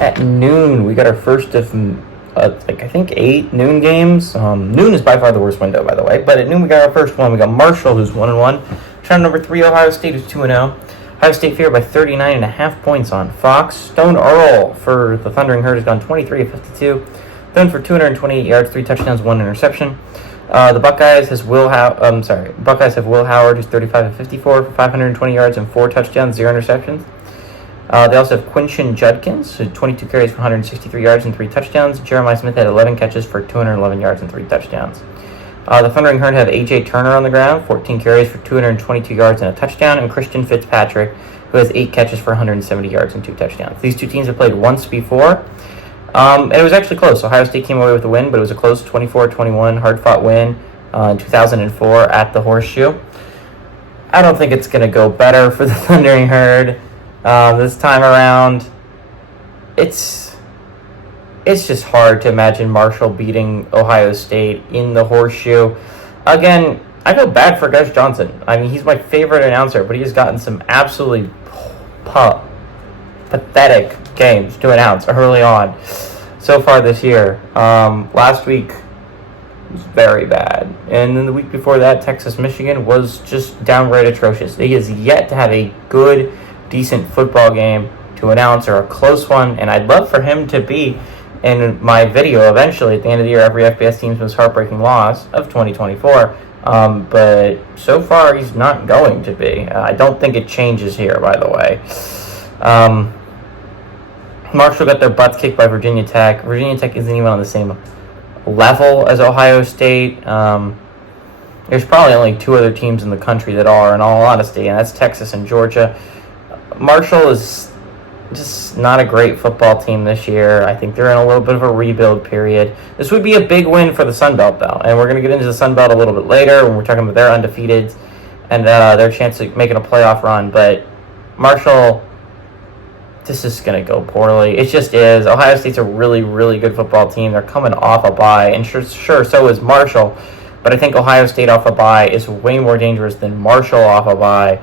at noon. We got our first of, I think 8 noon games. Noon is by far the worst window, by the way. But at noon, we got our first one. We got Marshall, who's 1-1. Trying number 3, Ohio State, who's 2-0. Ohio State favored by 39.5 points on Fox. Stone Earl for the Thundering Herd has gone 23 of 52. Thrown for 228 yards, 3 touchdowns, 1 interception. The Buckeyes have Will Howard, who's 35 of 54 for 520 yards and 4 touchdowns, 0 interceptions. They also have Quinshin Judkins, who had 22 carries for 163 yards and 3 touchdowns. Jeremiah Smith had 11 catches for 211 yards and 3 touchdowns. The Thundering Herd have A.J. Turner on the ground, 14 carries for 222 yards and a touchdown, and Christian Fitzpatrick, who has 8 catches for 170 yards and 2 touchdowns. These two teams have played once before, and it was actually close. Ohio State came away with the win, but it was a close 24-21, hard-fought win in 2004 at the Horseshoe. I don't think it's going to go better for the Thundering Herd this time around. It's just hard to imagine Marshall beating Ohio State in the Horseshoe. Again, I feel bad for Gus Johnson. I mean, he's my favorite announcer, but he has gotten some absolutely pathetic games to announce early on so far this year. Last week was very bad. And then the week before that, Texas-Michigan was just downright atrocious. He has yet to have a good, decent football game to announce, or a close one, and I'd love for him to be in my video eventually at the end of the year, every FBS team's most heartbreaking loss of 2024. But so far, he's not going to be. I don't think it changes here, by the way. Marshall got their butts kicked by Virginia Tech. Virginia Tech isn't even on the same level as Ohio State. There's probably only 2 other teams in the country that are, in all honesty, and that's Texas and Georgia. Marshall is just not a great football team this year. I think they're in a little bit of a rebuild period. This would be a big win for the Sun Belt, though, and we're going to get into the Sun Belt a little bit later when we're talking about their undefeated and their chance of making a playoff run. But Marshall, this is going to go poorly. It just is. Ohio State's a really, really good football team. They're coming off a bye, and sure, so is Marshall. But I think Ohio State off a bye is way more dangerous than Marshall off a bye.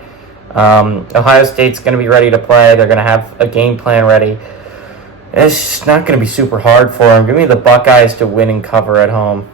Ohio State's going to be ready to play. They're going to have a game plan ready. It's just not going to be super hard for them. Give me the Buckeyes to win and cover at home.